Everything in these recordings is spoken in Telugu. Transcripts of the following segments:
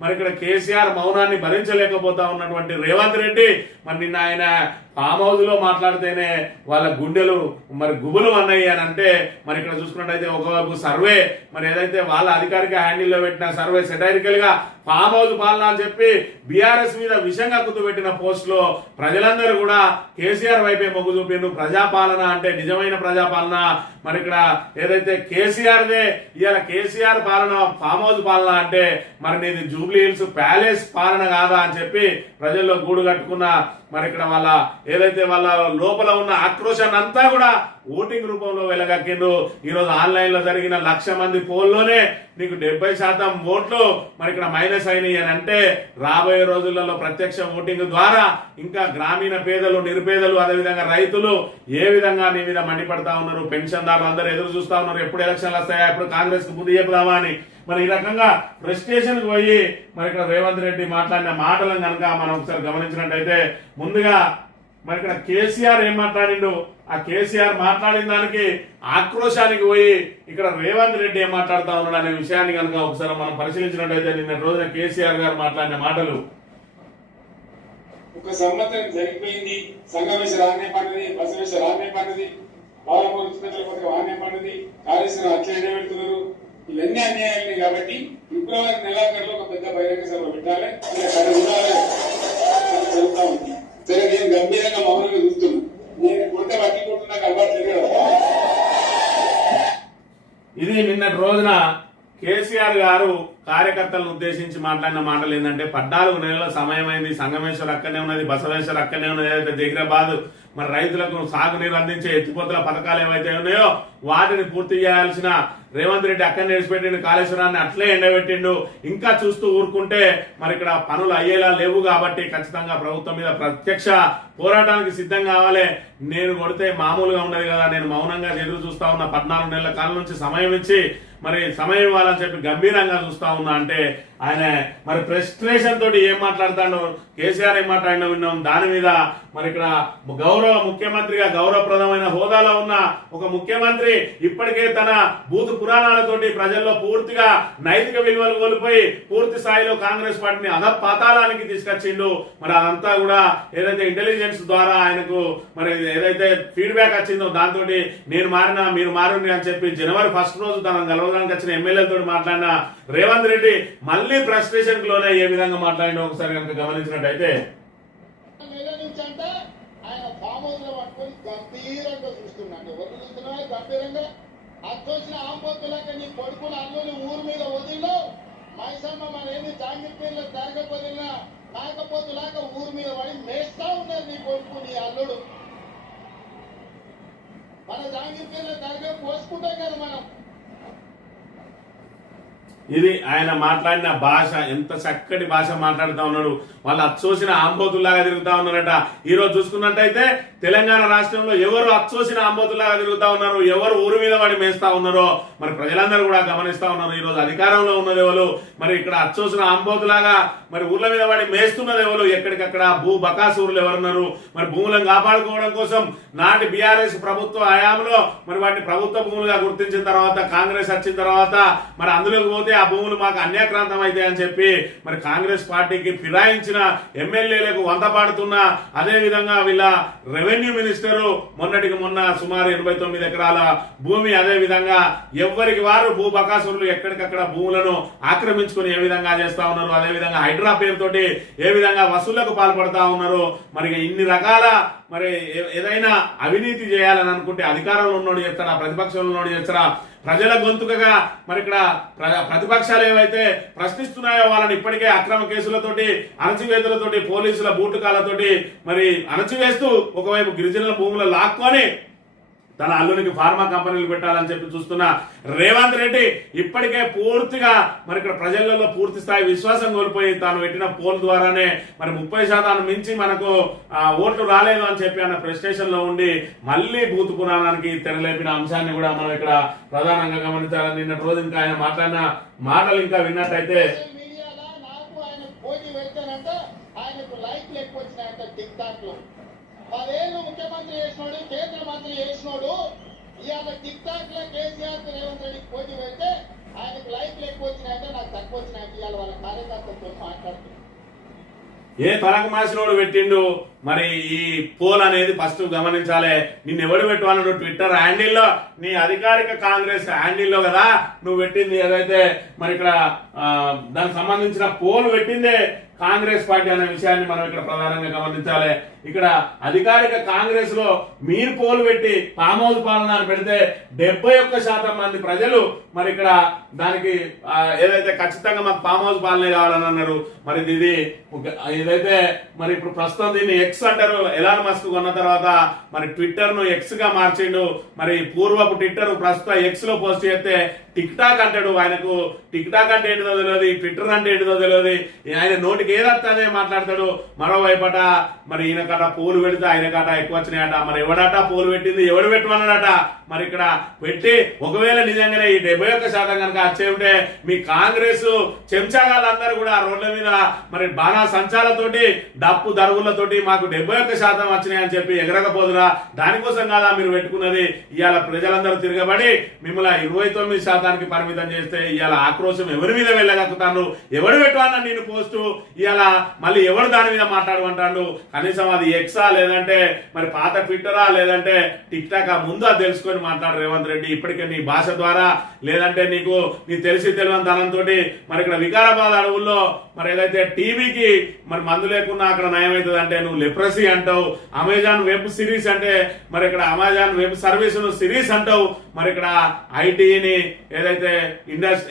మరి ఇక్కడ కేసీఆర్ మౌనాన్ని భరించలేకపోతా ఉన్నటువంటి రేవంత్ రెడ్డి మరి నిన్న ఆయన ఫామ్ హౌస్ లో మాట్లాడితేనే వాళ్ళ గుండెలు మరి గుబులు అన్నాయి అని అంటే మరి ఇక్కడ చూసుకున్నట్టయితే ఒకవైపు సర్వే మరి ఏదైతే వాళ్ళ అధికారిక హ్యాండిల్లో పెట్టిన సర్వే సెటైరికల్ గా ఫామ్ హౌస్ పాలన అని చెప్పి బీఆర్ఎస్ మీద విషంగా కుట్టుబెట్టిన పోస్ట్ లో ప్రజలందరూ కూడా కేసీఆర్ వైపే మొగ్గు చూపిండు. ప్రజాపాలన అంటే నిజమైన ప్రజాపాలన మరి ఇక్కడ ఏదైతే కేసీఆర్ దే ఇవాళ కేసీఆర్ పాలన ఫామ్ హౌస్ పాలన అంటే మరి నీది జూబ్లీ హిల్స్ ప్యాలెస్ పాలన కాదా అని చెప్పి ప్రజల్లో గూడు కట్టుకున్న మరి ఇక్కడ వాళ్ళ ఏదైతే వాళ్ళ లోపల ఉన్న ఆక్రోశాన్ని అంతా కూడా ఓటింగ్ రూపంలో వెలగక్కిండ్రు. ఈరోజు ఆన్లైన్ లో జరిగిన 1,00,000 మంది పోల్లోనే నీకు 70% ఓట్లు మరి ఇక్కడ మైనస్ అయినాయి అని అంటే రాబోయే రోజులలో ప్రత్యక్ష ఓటింగ్ ద్వారా ఇంకా గ్రామీణ పేదలు, నిరుపేదలు, అదేవిధంగా రైతులు ఏ విధంగా నీ మీద మండిపడతా ఉన్నారు. పెన్షన్దారులు అందరూ ఎదురు చూస్తా ఉన్నారు ఎప్పుడు ఎలక్షన్లు వస్తాయా, ఎప్పుడు కాంగ్రెస్ కు బుద్ధి చెప్పుదామా అని. మరి ఈ రకంగా ఫ్రస్ట్రేషన్ కు పోయి మరి ఇక్కడ రేవంత్ రెడ్డి మాట్లాడిన మాటలను కనుక మనం ఒకసారి గమనించినట్టయితే ముందుగా మరి ఇక్కడ కేసీఆర్ ఏం మాట్లాడిండు, ఆ కేసీఆర్ మాట్లాడిన దానికి ఆక్రోశానికి పోయి ఇక్కడ రేవంత్ రెడ్డి ఏం మాట్లాడుతా ఉన్నాడు అనే విషయాన్ని కనుక ఒకసారి మనం పరిశీలించినట్టయితే నిన్న రోజున కేసీఆర్ గారు మాట్లాడిన మాటలు. ఒక సంవత్సరం జరిగిపోయింది, సంగమేశ రానే పన్నది, బసవేశ రానే పన్నది, పాలమూరు చిన్నతలపతి వానే పన్నది, కాళేశ్వరం అట్లనే పెడుతున్నారు. ఇవన్నీ అన్యాయాలు కాబట్టి ఫిబ్రవరి నెలాఖరులో ఒక పెద్ద బహిరంగ సభ పెట్టాలి. జరుగుతా ఉంది. సరే, నేను గంభీరంగా మౌనంగా చూస్తున్నాను. నేను కొట్ట బట్టి కొట్టున్నా అలవాట్లేదు. ఇది నిన్నటి రోజున కేసీఆర్ గారు కార్యకర్తలను ఉద్దేశించి మాట్లాడిన మాటలు ఏంటంటే 14 నెలల సమయమైంది, సంగమేశ్వర్ అక్కడనే ఉన్నది, బసవేశ్వర్ అక్కడనే ఉన్నది, ఏదైతే జగిరాబాద్ మరి రైతులకు సాగునీరు అందించే ఎత్తిపోతల పథకాలు ఏవైతే ఉన్నాయో వాటిని పూర్తి చేయాల్సిన రేవంత్ రెడ్డి అక్కడనే విడిచిపెట్టిండు, కాళేశ్వరాన్ని అట్లే ఎండబెట్టిండు. ఇంకా చూస్తూ ఊరుకుంటే మరి ఇక్కడ పనులు అయ్యేలా లేవు కాబట్టి ఖచ్చితంగా ప్రభుత్వం మీద ప్రత్యక్ష పోరాటానికి సిద్ధం కావాలి. నేను కొడితే మామూలుగా ఉండదు కదా, నేను మౌనంగా ఎదురు చూస్తా ఉన్న 14 నెలల కాలం నుంచి సమయం ఇచ్చి మరి సమయం ఇవ్వాలని చెప్పి గంభీరంగా చూస్తా ఉన్నా అంటే ఆయన మరి ఫ్రస్ట్రేషన్ తోటి ఏం మాట్లాడతాడో, కేసీఆర్ ఏం మాట్లాడినా విన్నాం. దాని మీద మరి ఇక్కడ గౌరవ ముఖ్యమంత్రిగా గౌరవప్రదమైన హోదాలో ఉన్న ఒక ముఖ్యమంత్రి ఇప్పటికే తన బూతు పురాణాలతోటి ప్రజల్లో పూర్తిగా నైతిక విలువలు కోల్పోయి పూర్తి స్థాయిలో కాంగ్రెస్ పార్టీని అధపాతాళానికి తీసుకొచ్చిండు. మరి అదంతా కూడా ఏదైతే ఇంటెలిజెన్స్ ద్వారా ఆయనకు మరి ఏదైతే ఫీడ్బ్యాక్ వచ్చిందో దాంతో నేను మారినా మీరు మారండి అని చెప్పి జనవరి 1 రోజు తనను గెలవడానికి వచ్చిన ఎమ్మెల్యేలతో మాట్లాడిన రేవంత్ రెడ్డి మళ్ళీ ఫ్రస్ట్రేషన్ కు లోనే ఏ విధంగా మాట్లాడినా ఒకసారి కనుక గమనించినట్టయితే ఆయన ఫామ్ హౌస్ లో పట్టుకొని గంభీరంగా చూస్తున్నాడు. ఎవరు చూస్తున్నా గంభీరంగా అచ్చొచ్చిన ఆంబొత్తులాక నీ కొడుకులు అల్లుని ఊరు మీద వదిలిలో మైసమ్మ మరేమి జాంగిపేర్లో జరగక వదిలినా నాకపోతులాక ఊరు మీద పడి మేస్తా ఉన్నారు నీ కొడుకు నీ అల్లుడు. మన జాంగిపేర్లో జరగ పోసుకుంటాం కదా మనం. ఇది ఆయన మాట్లాడిన భాష, ఎంత చక్కటి భాష మాట్లాడుతూ ఉన్నాడు. వాళ్ళు అచ్చోసిన ఆంబోతుల్లాగా తిరుగుతా ఉన్నారట. ఈ రోజు చూసుకున్నట్టయితే తెలంగాణ రాష్ట్రంలో ఎవరు అచ్చోసిన ఆంబోతుల్లాగా తిరుగుతా ఉన్నారు, ఎవరు ఊరి మీద పడి మేస్తా ఉన్నారో మరి ప్రజలందరూ కూడా గమనిస్తా ఉన్నారు. ఈ రోజు అధికారంలో ఉన్నది ఎవరు, మరి ఇక్కడ అచ్చోసిన ఆంబోతులాగా మరి ఊర్ల మీద పడి మేస్తున్నది ఎవరు, ఎక్కడికక్కడ భూ బకాసూరులు ఎవరున్నారు. మరి భూములను కాపాడుకోవడం కోసం నాటి బీఆర్ఎస్ ప్రభుత్వ హయాంలో మరి వాటిని ప్రభుత్వ భూములుగా గుర్తించిన తర్వాత కాంగ్రెస్ వచ్చిన తర్వాత మరి అందులోకి పోతే ఆ భూములు మాకు అన్యాక్రాంతం అయితే అని చెప్పి మరి కాంగ్రెస్ పార్టీకి ఫిరాయించిన ఎమ్మెల్యేలకు వంతపాడుతున్న అదే విధంగా వీళ్ళ రెవెన్యూ మినిస్టరు మొన్నటికి మొన్న సుమారు 89 ఎకరాల భూమి అదే విధంగా ఎవరికి వారు భూ బకాసురులు ఎక్కడికక్కడ భూములను ఆక్రమించుకుని ఏ విధంగా చేస్తా ఉన్నారు, అదే విధంగా హైడ్రా పేరుతోటి ఏ విధంగా వసూళ్లకు పాల్పడతా ఉన్నారు. మరి ఇన్ని రకాల మరి ఏదైనా అవినీతి చేయాలని అనుకుంటే అధికారంలో ఉన్నోడు చేస్తారా, ప్రతిపక్షంలో ఉన్నోడు చేస్తారా, ప్రజల గొంతుకగా మరి ఇక్కడ ప్రతిపక్షాలు ఏవైతే ప్రశ్నిస్తున్నాయో వాళ్ళని ఇప్పటికే అక్రమ కేసులతోటి అణచివేతలతోటి పోలీసుల బూటుకాలతోటి మరి అణచివేస్తూ ఒకవైపు గిరిజనుల భూములు లాక్కొని తన అల్లునికి ఫార్మా కంపెనీలు పెట్టాలని చెప్పి చూస్తున్న రేవంత్ రెడ్డి ఇప్పటికే పూర్తిగా మరి ఇక్కడ ప్రజలలో పూర్తి స్థాయి విశ్వాసం కోల్పోయి తాను పెట్టిన పోల్ ద్వారానే మరి 30% మించి మనకు ఓట్లు రాలేదు అని చెప్పి అన్న ఫ్రస్ట్రేషన్ లో ఉండి మళ్ళీ బూతు పురాణానికి తెరలేపిన అంశాన్ని కూడా మనం ఇక్కడ ప్రధానంగా గమనించాలని నిన్న రోజు ఇంకా ఆయన మాట్లాడిన మాటలు ఇంకా విన్నట్టయితే పదేళ్ళు ముఖ్యమంత్రి చేసినోడు, కేంద్ర మంత్రి చేసినోడు ఇవాళ టిక్ టాక్ లో కేసీఆర్ రేవంత్ రెడ్డికి పోటీ పెడితే ఆయనకు లైఫ్లు ఎక్కువ వచ్చినాయంటే నాకు తక్కువ వచ్చినాయంటే ఇవాళ వాళ్ళ కార్యకర్తలతో మాట్లాడుతున్నాను. ఏ తలకు మాసినోడు పెట్టిండు మరి ఈ పోల్ అనేది ఫస్ట్ గమనించాలి. నిన్ను ఎవడు పెట్టాలన్నాడు ట్విట్టర్ హ్యాండిల్లో, నీ అధికారిక కాంగ్రెస్ హ్యాండిల్లో కదా నువ్వు పెట్టింది ఏదైతే మరి ఇక్కడ దానికి సంబంధించిన పోల్ పెట్టిందే కాంగ్రెస్ పార్టీ అనే విషయాన్ని మనం ఇక్కడ ప్రధానంగా గమనించాలి. ఇక్కడ అధికారిక కాంగ్రెస్ లో మీరు పోలు పెట్టి ఫామ్ హౌస్ పాలన పెడితే 71% మంది ప్రజలు మరి ఇక్కడ దానికి ఏదైతే ఖచ్చితంగా మాకు ఫామ్ హౌస్ పాలనే కావాలని అన్నారు. మరి ఇది ఏదైతే మరి ఇప్పుడు ప్రస్తుతం దీన్ని ఎక్స్ అంటారు, ఎలాన్ మస్క్ కొన్న తర్వాత మరి ట్విట్టర్ ను ఎక్స్ గా మార్చిండు. మరి పూర్వపు ట్విట్టర్ ప్రస్తుతం ఎక్స్ లో పోస్ట్ చేస్తే టిక్ టాక్ అంటాడు. ఆయనకు టిక్ టాక్ అంటే ఏంటిదో తెలియదు, ట్విట్టర్ అంటే ఏంటిదో తెలియదు. ఆయన నోటికి ఏదొస్తుందే మాట్లాడతాడు. మరోవైపట మరి ఈయన కట పూలు పెడితే ఆయన కట ఎక్కువ వచ్చినాయట. మరి ఎవడట పూలు పెట్టింది, ఎవడు పెట్టమన్నాడట. మరి ఇక్కడ పెట్టి ఒకవేళ నిజంగానే ఈ 71% కనుక వచ్చే ఉంటే మీ కాంగ్రెస్ చెంచాగాళ్ళందరూ కూడా రోడ్ల మీద మరి బాణా సంచాలతోటి డప్పు దరువులతోటి మాకు 71% వచ్చినాయని చెప్పి ఎగరకపోదురా. దానికోసం కాదా మీరు పెట్టుకున్నది. ఇవాళ ప్రజలందరూ తిరగబడి మిమ్మల్ని 29% పరిమితం చేస్తే ఇవాళ ఆక్రోశం ఎవరి మీద వెళ్ళగలుగుతాను. ఎవడు పెట్టాలన్నా నేను పోస్టు ఇవాళ మళ్ళీ ఎవరు దాని మీద మాట్లాడమంటాడు. కనీసం అది ఎక్సా లేదంటే మరి పాత ట్విట్టరా లేదంటే టిక్ టాక్ ముందు అది తెలుసుకొని మాట్లాడు రేవంత్ రెడ్డి. ఇప్పటికే నీ భాష ద్వారా లేదంటే నీకు నీ తెలిసి తెలియని తనంతో మరి ఇక్కడ వికారాబాద్ అడవుల్లో మరి ఏదైతే టీవీకి మరి మందు లేకున్నా అక్కడ నయమవుతుంది అంటే నువ్వు లెప్రసీ అంటావు. అమెజాన్ వెబ్ సిరీస్ అంటే మరి ఇక్కడ అమెజాన్ వెబ్ సర్వీస్ సిరీస్ అంటావు. మరి ఇక్కడ ఐటీని ఏదైతే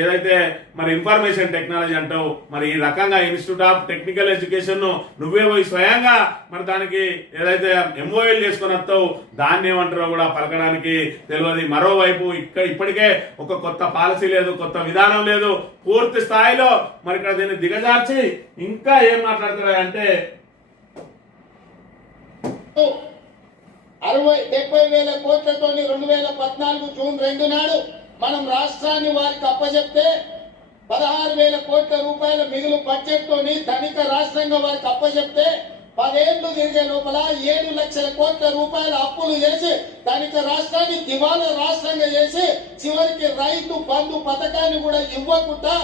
ఏదైతే మరి ఇన్ఫర్మేషన్ టెక్నాలజీ అంటావు. మరి ఈ రకంగా ఇన్స్టిట్యూట్ ఆఫ్ టెక్నికల్ ఎడ్యుకేషన్ నువ్వే పోయి స్వయంగా మరి దానికి ఏదైతే ఎంఓఎల్ చేసుకుని వస్తావు దాన్ని ఏమంటారో కూడా పలకడానికి తెలియదు. మరోవైపు ఇప్పటికే ఒక కొత్త పాలసీ లేదు, కొత్త విధానం లేదు. పూర్తి స్థాయిలో మరి ఇక్కడ దీన్ని దిగజార్చి ఇంకా ఏం మాట్లాడతారు అంటే 70,000 కోట్లతో 2014 జూన్ 2 నాడు మనం రాష్ట్రాన్ని వారికి అప్పచెప్తే 16,000 కోట్ల రూపాయల మిగులు బడ్జెట్ తోని ధనిక రాష్ట్రంగా వారికి అప్పచెప్తే 10 ఏళ్లు తిరిగే లోపల 7 లక్షల కోట్ల రూపాయల అప్పులు చేసి ధనిక రాష్ట్రాన్ని దివాలా రాష్ట్రంగా చేసి చివరికి రైతు బంధు పథకాన్ని కూడా ఇవ్వకుండా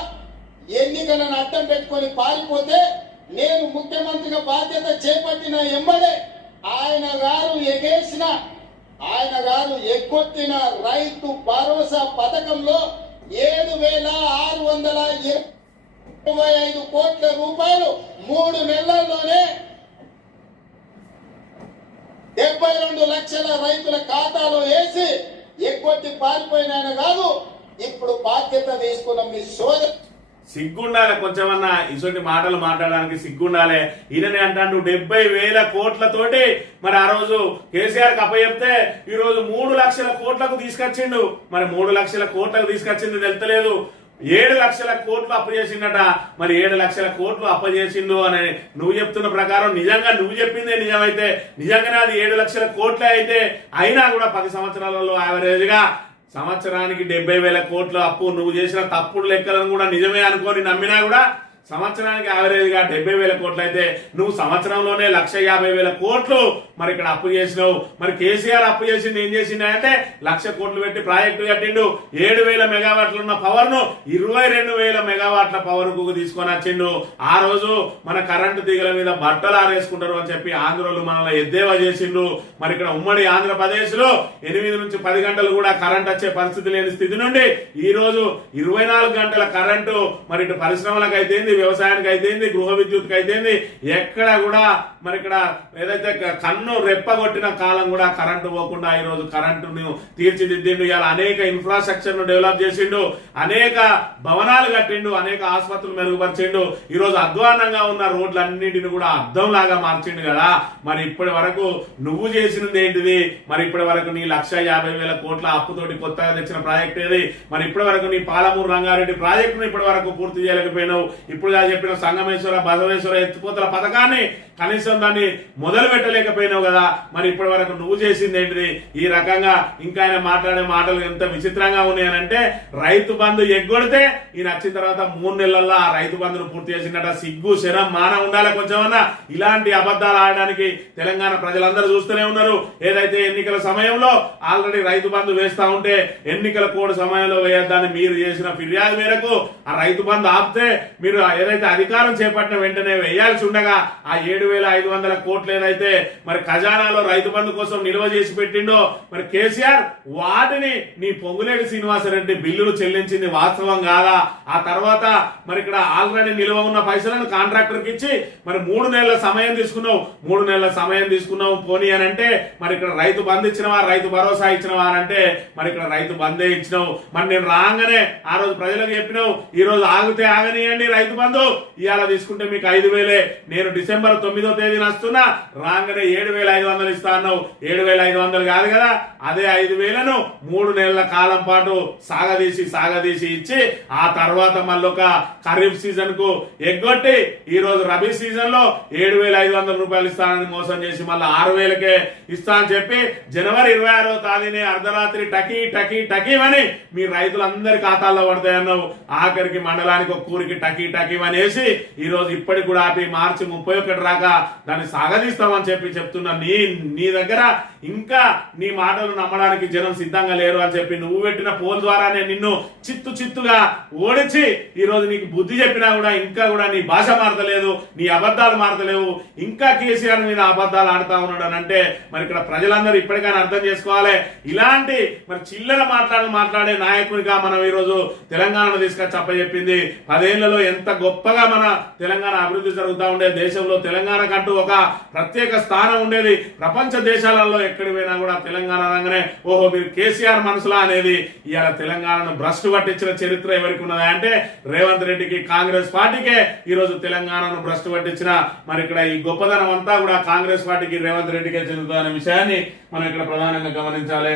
ఎన్నికలను అడ్డం పెట్టుకొని పారిపోతే నేను ముఖ్యమంత్రిగా బాధ్యత చేపట్టిన ఎంబడే ఆయన గారు ఎగ్గొట్టిన రైతు భరోసా పథకంలో 7,625 కోట్ల రూపాయలు 3 నెలల్లోనే 72 లక్షల రైతుల ఖాతాలో వేసి ఎగ్గొట్టి పారిపోయిన ఆయన కాదు ఇప్పుడు బాధ్యత తీసుకున్న మీ సోదరు. సిగ్గుండాలి కొంచెమన్నా ఇటువంటి మాటలు మాట్లాడడానికి సిగ్గుండాలి. ఈయననే అంటాడు 70,000 కోట్లతోటి మరి ఆ రోజు కేసీఆర్ కి అప్పచెప్తే ఈ రోజు 3 లక్షల కోట్లకు తీసుకొచ్చిండు. మరి 3 లక్షల కోట్లకు తీసుకొచ్చింది తెలుస్తలేదు. 7 లక్షల కోట్లు అప్పు చేసిండట. మరి 7 లక్షల కోట్లు అప్పు చేసిండు అని నువ్వు చెప్తున్న ప్రకారం నిజంగా నువ్వు చెప్పిందే నిజమైతే నిజంగానే అది 7 లక్షల కోట్లే అయితే అయినా కూడా 10 సంవత్సరాలలో యావరేజ్ గా సంవత్సరానికి 70,000 కోట్ల అప్పు నువ్వు చేసిన తప్పుడు లెక్కలను కూడా నిజమే అనుకోని నమ్మినా కూడా సంవత్సరానికి యావరేజ్ గా 70,000 కోట్లు అయితే నువ్వు సంవత్సరంలోనే 1,50,000 కోట్లు మరి ఇక్కడ అప్పు చేసినావు. మరి కేసీఆర్ అప్పు చేసింది ఏం చేసిందంటే 1,00,000 కోట్లు పెట్టి ప్రాజెక్టు కట్టిండు. 7,000 మెగావాట్లు ఉన్న పవర్ ను 22,000 మెగావాట్ల పవర్ కు తీసుకొని వచ్చిండు. ఆ రోజు మన కరెంటు తీగల మీద బట్టలు ఆరేసుకుంటారు అని చెప్పి ఆంధ్రోలు మనల్ని ఎద్దేవా చేసిండు. మరి ఇక్కడ ఉమ్మడి ఆంధ్రప్రదేశ్ లో 8 నుంచి 10 గంటలు కూడా కరెంట్ వచ్చే పరిస్థితి లేని స్థితి నుండి ఈ రోజు 24 గంటల కరెంటు మరి ఇటు పరిశ్రమలకు అయితేంది, వ్యవసాయానికి అయితేంది, గృహ విద్యుత్కి అయితేంది, ఎక్కడ కూడా మరి ఇక్కడ ఏదైతే కన్ను రెప్పగొట్టిన కాలం కూడా కరెంటు పోకుండా ఈ రోజు కరెంటును తీర్చిదిద్దిండు. ఇలా అనేక ఇన్ఫ్రాస్ట్రక్చర్ ను డెవలప్ చేసిండు, అనేక భవనాలు కట్టిండు, అనేక ఆసుపత్రులు మెరుగుపరిచిండు. ఈ రోజు అధ్వానంగా ఉన్న రోడ్లన్నింటిని కూడా అద్దం లాగా మార్చిండు కదా. మరి ఇప్పటి వరకు నువ్వు చేసినది ఏంటిది? మరి ఇప్పటి వరకు నీ 1,50,000 కోట్ల అప్పుతోటి కొత్తగా తెచ్చిన ప్రాజెక్ట్ ఏది? మరి ఇప్పటి వరకు నీ పాలమూరు రంగారెడ్డి ప్రాజెక్టును ఇప్పటి వరకు పూర్తి చేయలేకపోయినావు. ఇప్పుడు ఇప్పుడు చెప్పిన సంగమేశ్వర బసవేశ్వర ఎత్తిపోతల పథకాన్ని కనీసం దాన్ని మొదలు పెట్టలేకపోయినావు కదా, మరి ఇప్పటి వరకు నువ్వు చేసింది ఏంటిది? ఈ రకంగా ఇంకా ఆయన మాట్లాడే మాటలు ఎంత విచిత్రంగా ఉన్నాయనంటే, రైతు బంధు ఎగ్గొడితే ఈయన వచ్చిన తర్వాత 3 నెలల్లో ఆ రైతు బంధును పూర్తి చేసిందట. సిగ్గు శరం మానం ఉండాలి కొంచెమన్నా. ఇలాంటి అబద్ధాలు ఆడడానికి తెలంగాణ ప్రజలందరూ చూస్తూనే ఉన్నారు. ఏదైతే ఎన్నికల సమయంలో ఆల్రెడీ రైతు బంధు వేస్తా ఉంటే ఎన్నికల కోడ్ సమయంలో వేయద్దని మీరు చేసిన ఫిర్యాదు మేరకు ఆ రైతు బంధు ఆపితే మీరు ఏదైతే అధికారం చేపట్టిన వెంటనే వేయాల్సి ఉండగా ఆ 7,500 కోట్లు ఏదైతే మరి ఖజానాలో రైతు బంధు కోసం నిల్వ చేసి పెట్టిండో మరి కేసీఆర్ వాటిని నీ పొంగులేటి శ్రీనివాసరెడ్డి బిల్లులు చెల్లించింది వాస్తవం కాదా? ఆ తర్వాత మరి ఇక్కడ ఆల్రెడీ నిల్వ ఉన్న పైసలను కాంట్రాక్టర్ కి ఇచ్చి మరి 3 నెలల సమయం తీసుకున్నావు. 3 నెలల సమయం తీసుకున్నావు పోనీ అని అంటే మరి ఇక్కడ రైతు బంధు ఇచ్చినవా, రైతు భరోసా ఇచ్చినవా అని అంటే మరి ఇక్కడ రైతు బంధే ఇచ్చినావు. మరి నేను రాగానే ఆ రోజు ప్రజలకు చెప్పినావు, ఈ రోజు ఆగితే ఆగనియండి రైతు బంధు, ఇవాళ తీసుకుంటే మీకు 5,000. నేను డిసెంబర్ 9వ తేదీన వస్తున్నా, రాగానే 7,500 ఇస్తా అన్నావు. 7,500 కాదు కదా, అదే 5,000ను 3 నెలల కాలం పాటు సాగదీసి ఇచ్చి ఆ తర్వాత మళ్ళీ ఒక ఖరీఫ్ సీజన్ కు ఎగ్గొట్టి ఈ రోజు రబీ సీజన్ లో 7,500 రూపాయలు ఇస్తానని మోసం చేసి మళ్ళీ 6,000కే ఇస్తా అని చెప్పి జనవరి 26వ తేదీనే అర్ధరాత్రి టకీ అని మీ రైతులందరి ఖాతాల్లో పడతాయన్నావు. ఆఖరికి మండలానికి ఒక కూరికి టకీ అనేసి ఈ రోజు ఇప్పటికి కూడా ఆపి మార్చి 31 రాక దాన్ని సాగదీస్తామని చెప్తున్నా. నీ దగ్గర ఇంకా నీ మాటలు నమ్మడానికి జనం సిద్ధంగా లేరు అని చెప్పి నువ్వు పెట్టిన పోల్ ద్వారానే నిన్ను చిత్తుగా ఓడించి ఈ రోజు నీకు బుద్ధి చెప్పినా కూడా ఇంకా కూడా నీ భాష మారతలేదు, నీ అబద్ధాలు మారతలేవు, ఇంకా కేసీఆర్ మీద అబద్ధాలు ఆడుతా ఉన్నాడు అని అంటే మరి ఇక్కడ ప్రజలందరూ ఇప్పటికైనా అర్థం చేసుకోవాలి. ఇలాంటి మరి చిల్లర మాట్లాడే నాయకునిగా మనం ఈ రోజు తెలంగాణను తీసుకొచ్చి అప్పచెప్పింది. 10 ఏళ్లలో ఎంత గొప్పగా మన తెలంగాణ అభివృద్ధి జరుగుతూ ఉండే, దేశంలో తెలంగాణకంటూ ఒక ప్రత్యేక స్థానం ఉండేది. ప్రపంచ దేశాలలో ఎక్కడి పోయినా కూడా తెలంగాణ అనగానే ఓహో మీరు కేసీఆర్ మనసులా అనేది. ఇవాళ తెలంగాణను భ్రష్టు పట్టించిన చరిత్ర ఎవరికి ఉన్నదా అంటే రేవంత్ రెడ్డికి, కాంగ్రెస్ పార్టీకే ఈ రోజు తెలంగాణను భ్రష్టు పట్టించిన మరి ఇక్కడ ఈ గొప్పదనం అంతా కూడా కాంగ్రెస్ పార్టీకి, రేవంత్ రెడ్డికే చెందుతుందనే విషయాన్ని మనం ఇక్కడ ప్రధానంగా గమనించాలి.